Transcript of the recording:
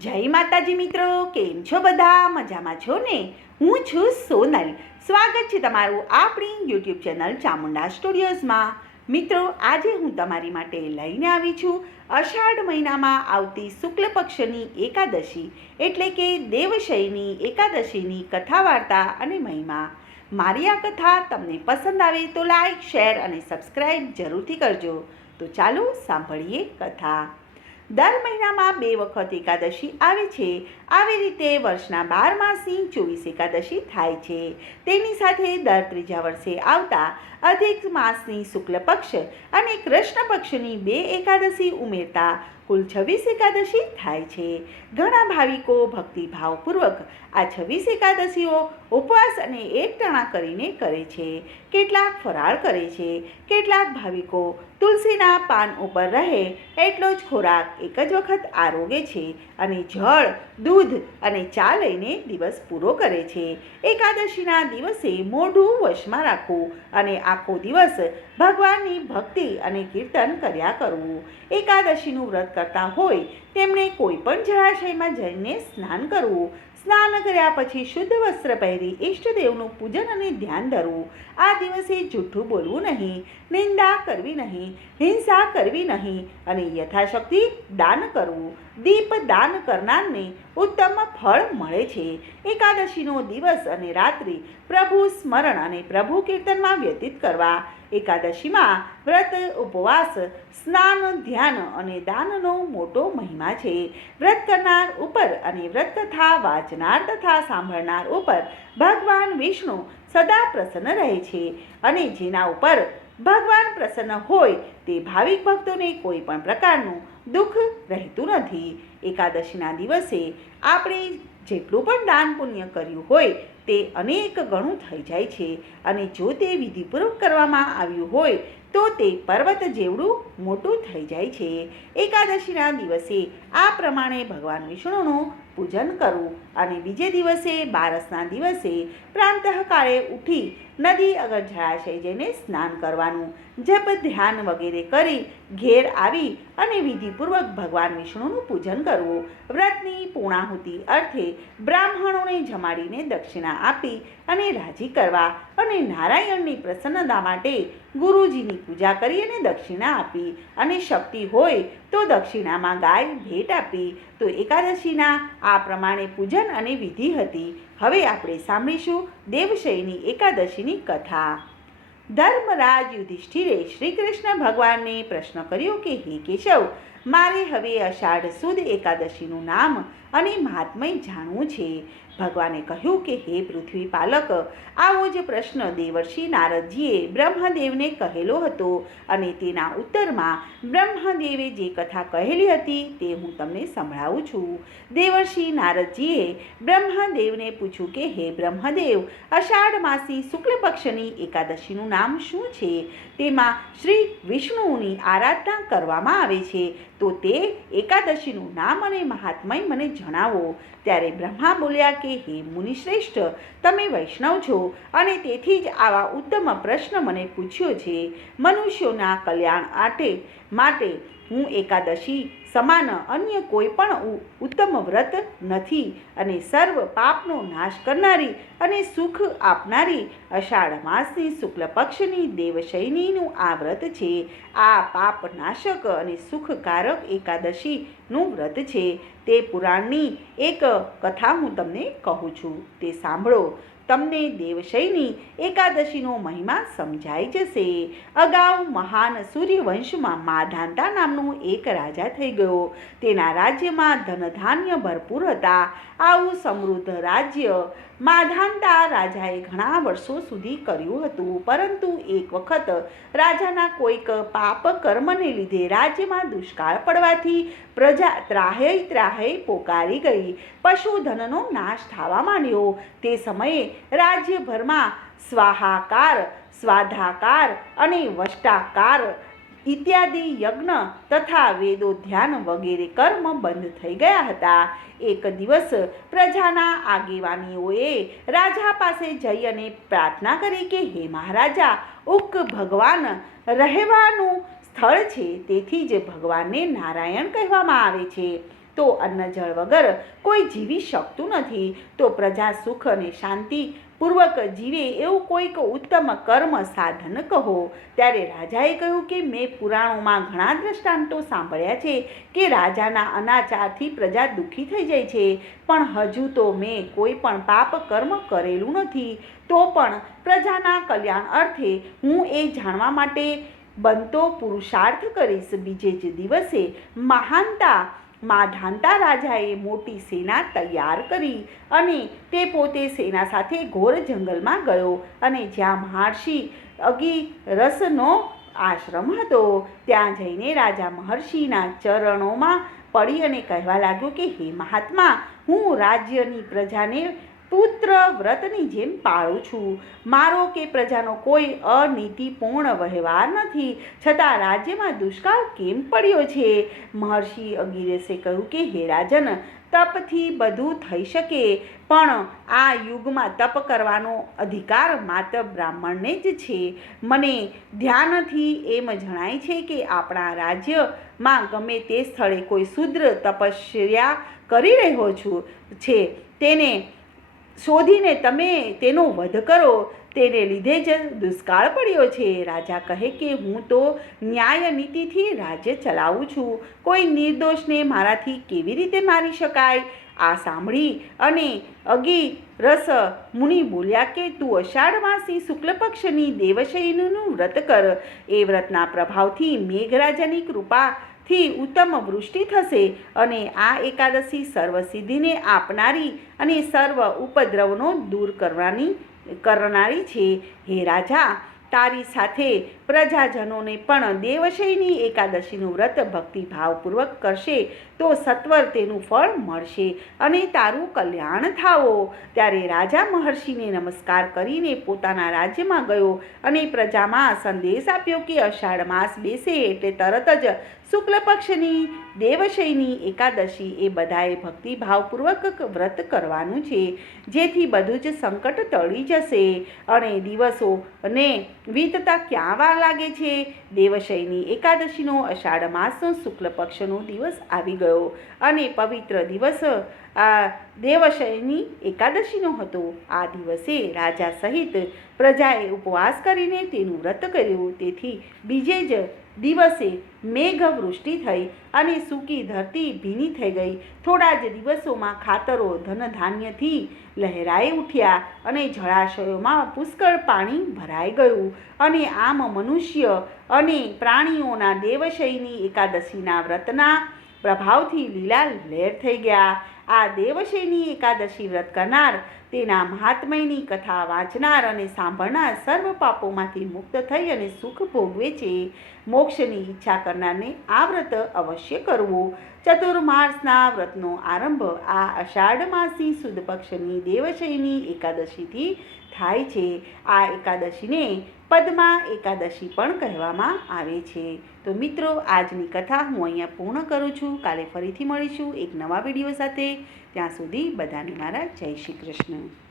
જય માતાજી મિત્રો, કેમ છો બધા? મજામાં છો ને? હું છું સોનલ. સ્વાગત છે તમારું આપણી યુટ્યુબ ચેનલ ચામુંડા સ્ટુડિયોઝમાં. મિત્રો, આજે હું તમારી માટે લઈને આવી છું અષાઢ મહિનામાં આવતી શુક્લ પક્ષની એકાદશી, એટલે કે દેવશયની એકાદશીની કથા વાર્તા અને મહિમા. મારી આ કથા તમને પસંદ આવે તો લાઈક, શેર અને સબસ્ક્રાઈબ જરૂરથી કરજો. તો ચાલો સાંભળીએ કથા. દર મહિનામાં બે વખત એકાદશી આવે છે. આવી રીતે વર્ષના બાર માસની ચોવીસ એકાદશી થાય છે. તેની સાથે દર ત્રીજા વર્ષે આવતા અધિક માસની શુક્લ પક્ષ અને કૃષ્ણ પક્ષની બે એકાદશી ઉમેરતા કુલ છવ્વીસ એકાદશી થાય છે. ઘણા ભાવિકો ભક્તિભાવપૂર્વક આ છવ્વીસ એકાદશીઓ ઉપવાસ અને એકટાણા કરીને કરે છે. કેટલાક ફરાળ કરે છે. કેટલાક ભાવિકો તુલસીના પાન ઉપર રહે એટલો જ ખોરાક એક જ વખત આરોગે છે અને જળ, દૂધ અને ચા લઈને દિવસ પૂરો કરે છે. એકાદશીના દિવસે મોઢું વશમાં રાખવું અને આખો દિવસ ભગવાનની ભક્તિ અને કીર્તન કર્યા કરવું એકાદશીનું વ્રત કરતા હોય તેમણે કોઈ પણ જળાશયમાં જઈને સ્નાન કરવું. સ્નાન કર્યા પછી શુદ્ધ વસ્ત્ર પહેરી ઈષ્ટદેવનું પૂજન અને ધ્યાન ધરવું. આ દિવસે જૂઠું બોલવું નહીં, નિંદા કરવી નહીં, હિંસા કરવી નહીં અને યથાશક્તિ દાન કરવું. દીપ દાન કરનારને ઉત્તમ ફળ મળે છે. એકાદશીનો દિવસ અને રાત્રિ પ્રભુ સ્મરણ અને પ્રભુ કીર્તનમાં વ્યતીત કરવા. એકાદશીમાં વ્રત, ઉપવાસ, સ્નાન, ધ્યાન અને દાનનો મોટો મહિમા છે. વ્રત કરનાર ઉપર અને વ્રત કથા વાંચનાર તથા સાંભળનાર ઉપર ભગવાન વિષ્ણુ સદા પ્રસન્ન રહે છે અને જેના ઉપર ભગવાન પ્રસન્ન હોય તે ભાવિક ભક્તોને કોઈ પણ પ્રકારનું દુઃખ રહેતું નથી. એકાદશીના દિવસે આપણે જેટલું પણ દાન પુણ્ય કર્યું હોય તે અનેક ગણું થઈ જાય છે અને જો તે વિધિપૂર્વક કરવામાં આવ્યું હોય તો તે પર્વત જેવડું મોટું થઈ જાય છે. એકાદશીના દિવસે આ પ્રમાણે ભગવાન વિષ્ણુનું પૂજન કરવું અને બીજે દિવસે, બારસના દિવસે પ્રાંતઃકાળે ઉઠી નદી અગર જળાશય જઈને સ્નાન કરવાનું, જપ, ધ્યાન વગેરે કરી ઘેર આવી અને વિધિપૂર્વક ભગવાન વિષ્ણુનું પૂજન કરવું. વ્રતની પૂર્ણાહુતિ અર્થે બ્રાહ્મણોને જમાડીને દક્ષિણા આપી અને રાજી કરવા અને નારાયણની પ્રસન્નતા માટે ગુરુજીની પૂજા કરી અને દક્ષિણા આપી. અને શક્તિ હોય તો દક્ષિણામાં ગાય ભેટ આપી. તો એકાદશીના આ પ્રમાણે પૂજન અને વિધિ હતી. હવે આપણે સાંભળીશું દેવશયની એકાદશીની કથા. ધર્મરાજ યુધિષ્ઠિરે શ્રી કૃષ્ણ ભગવાનને પ્રશ્ન કર્યો કે, હે કેશવ, મારે હવે અષાઢ સુદ એકાદશીનું નામ અને મહાત્મય જાણવું છે. ભગવાને કહ્યું કે, હે પૃથ્વી પાલક આવો જ પ્રશ્ન દેવર્ષિ નારદજીએ બ્રહ્મદેવને કહેલો હતો અને તેના ઉત્તરમાં બ્રહ્મદેવે જે કથા કહેલી હતી તે હું તમને સંભળાવું છું. દેવર્ષિ નારદજીએ બ્રહ્મદેવને પૂછ્યું કે, હે બ્રહ્મદેવ, અષાઢ માસી શુક્લ પક્ષની એકાદશીનું નામ શું છે? તેમાં શ્રી વિષ્ણુની આરાધના કરવામાં આવે છે. તો તે એકાદશીનું નામ અને મહાત્મય મને જણાવો. ત્યારે બ્રહ્મા બોલ્યા કે હે મુનિશ્રેષ્ઠ તમે વૈષ્ણવ છો? અને તેથી જ આવા ઉત્તમ પ્રશ્ન મને પૂછ્યો છે, મનુષ્યોના કલ્યાણ આટે માટે હું એકાદશી સમાન અન્ય કોઈ પણ ઉત્તમ વ્રત નથી અને સર્વ પાપનો નાશ કરનારી અને સુખ આપનારી અષાઢ માસની શુક્લ પક્ષની દેવશૈનીનું આ વ્રત છે. આ પાપ નાશક અને સુખકારક એકાદશીનું વ્રત છે. તે પુરાણની એક કથા હું તમને કહું છું. તે સાંભળો. તમને દેવશયની એકાદશીનો મહિમા સમજાઈ જશે. અગાઉ મહાન સૂર્યવંશમાં માધાંતા નામનો એક રાજા થઈ ગયો. તેના રાજ્યમાં ધનધાન્ય ભરપૂર હતા. આવું સમૃદ્ધ રાજ્ય માધાંતા રાજાએ ઘણા વર્ષો સુધી કર્યું હતું. પરંતુ એક વખત રાજાના કોઈક પાપ કર્મને લીધે રાજ્યમાં દુષ્કાળ પડવાથી પ્રજા ત્રાહે ત્રાહે પોકારી ગઈ. પશુધનનો નાશ થવા માંડ્યો. તે સમયે રાજ્યભરમાં સ્વાહાકાર, સ્વાધાકાર અને વષ્ટાકાર ઇત્યાદિ યજ્ઞ તથા વેદો ધ્યાન વગેરે કર્મ બંધ થઈ ગયા હતા. એક દિવસ પ્રજાના આગેવાનીઓએ રાજા પાસે જઈ અને પ્રાર્થના કરી કે, હે મહારાજા, ઉક ભગવાન, રહેવાનું સ્થળ છે. તેથી જ ભગવાનને નારાયણ કહેવામાં આવે છે. તો અન્ન જળ વગર કોઈ જીવી શકતું નથી. તો પ્રજા સુખ અને શાંતિ પૂર્વક જીવે એવું કોઈક ઉત્તમ કર્મ સાધન કહો. ત્યારે રાજાએ કહ્યું કે મેં પુરાણોમાં ઘણા દ્રષ્ટાંતો સાંભળ્યા છે કે રાજાના અનાચારથી પ્રજા દુઃખી થઈ જાય છે. પણ હજુ તો મેં કોઈ પણ પાપ કર્મ કરેલું નથી. તો પણ પ્રજાના કલ્યાણ અર્થે હું એ જાણવા માટે બનતો પુરુષાર્થ કરીશ. બીજે જ દિવસે મહાનતા માધાનતા રાજાએ મોટી સેના તૈયાર કરી અને તે પોતે સેના સાથે ઘોર જંગલમાં ગયો અને જ્યાં મહર્ષિ અગી રસનો આશ્રમ હતો, ત્યાં જઈને રાજા મહર્ષિના ચરણોમાં પડી અને કહેવા લાગ્યો કે, હે મહાત્મા, હું રાજ્યની પ્રજાને પુત્ર વ્રતની જેમ પાળું છું. મારો કે પ્રજાનો કોઈ અનીતિપૂર્ણ વ્યવહાર નથી. છતાં રાજ્યમાં દુષ્કાળ કેમ પડ્યો છે? મહર્ષિ અગિરેસે કહ્યું કે, હે રાજન, તપથી બધું થઈ શકે, પણ આ યુગમાં તપ કરવાનો અધિકાર માત્ર બ્રાહ્મણને જ છે. મને ધ્યાનથી એમ જણાય છે કે, આપણા રાજ્યમાં ગમે તે સ્થળે કોઈ શુદ્ર તપસ્યા કરી રહ્યો છું, છે. તેને શોધીને તમે તેનો વધ કરો. તેને લીધે જ દુષ્કાળ પડ્યો છે. રાજા કહે કે હું તો ન્યાય નીતિથી રાજ્ય ચલાવું છું. કોઈ નિર્દોષને મારાથી કેવી રીતે મારી શકાય? આ સાંભળી અને અગી રસ મુનિ બોલ્યા કે, તું અષાઢ માસી શુક્લ પક્ષની દેવશયનનું વ્રત કર. એ વ્રતના પ્રભાવથી મેઘરાજાની કૃપાથી ઉત્તમ વૃષ્ટિ થશે અને આ એકાદશી સર્વસિદ્ધિને આપનારી અને સર્વ ઉપદ્રવનો દૂર કરવાની, કરનારી છે. હે રાજા તારી સાથે પ્રજાજનોને પણ દેવશયની એકાદશીનું વ્રત ભક્તિભાવપૂર્વક કરશે તો સત્વર તેનું ફળ મળશે અને તારું કલ્યાણ થાવો. ત્યારે રાજા મહર્ષિને નમસ્કાર કરીને પોતાના રાજ્યમાં ગયો અને પ્રજામાં સંદેશ આપ્યો કે અષાઢ માસ બેસે એટલે તરત જ શુક્લ પક્ષની દેવશયની એકાદશી એ બધાએ ભક્તિભાવપૂર્વક વ્રત કરવાનું છે. જેથી બધું જ સંકટ ટળી જશે અને દિવસો ને વીતતા ક્યાં વાર લાગે છે? દેવશયની એકાદશીનો અષાઢ માસનો શુક્લ પક્ષનો દિવસ આવી ગયો અને પવિત્ર દિવસ આ દેવશયની એકાદશીનો હતો. આ દિવસે રાજા સહિત પ્રજાએ ઉપવાસ કરીને તેનું વ્રત કર્યું. તેથી બીજે જ દિવસે મેઘવૃષ્ટિ થઈ અને સૂકી ધરતી ભીની થઈ ગઈ. થોડા જ દિવસોમાં ખાતરો ધનધાન્યથી લહેરાઈ ઉઠ્યા અને જળાશયોમાં પુષ્કળ પાણી ભરાઈ ગયું. અને આમ મનુષ્ય અને પ્રાણીઓના દેવશયની એકાદશીના વ્રતના પ્રભાવથી લીલા લહેર થઈ ગયા. આ દેવશયની એકાદશી વ્રત કરનાર, તેના મહાત્મયની કથા વાંચનાર અને સાંભળનાર સર્વ પાપોમાંથી મુક્ત થઈ અને સુખ ભોગવે છે. મોક્ષની ઈચ્છા કરનારને આ વ્રત અવશ્ય કરવું. ચતુર્માસના વ્રતનો આરંભ આ અષાઢ માસી સુદ પક્ષની દેવશયની એકાદશીથી થાય છે. આ એકાદશીને પદ્મા એકાદશી પણ કહેવામાં આવે છે. તો મિત્રો, આજની કથા હું અહીંયા પૂર્ણ કરું છું. કાલે ફરીથી મળીશું એક નવા વીડિયો સાથે. ત્યાં સુધી બધાને મારા જય શ્રી કૃષ્ણ.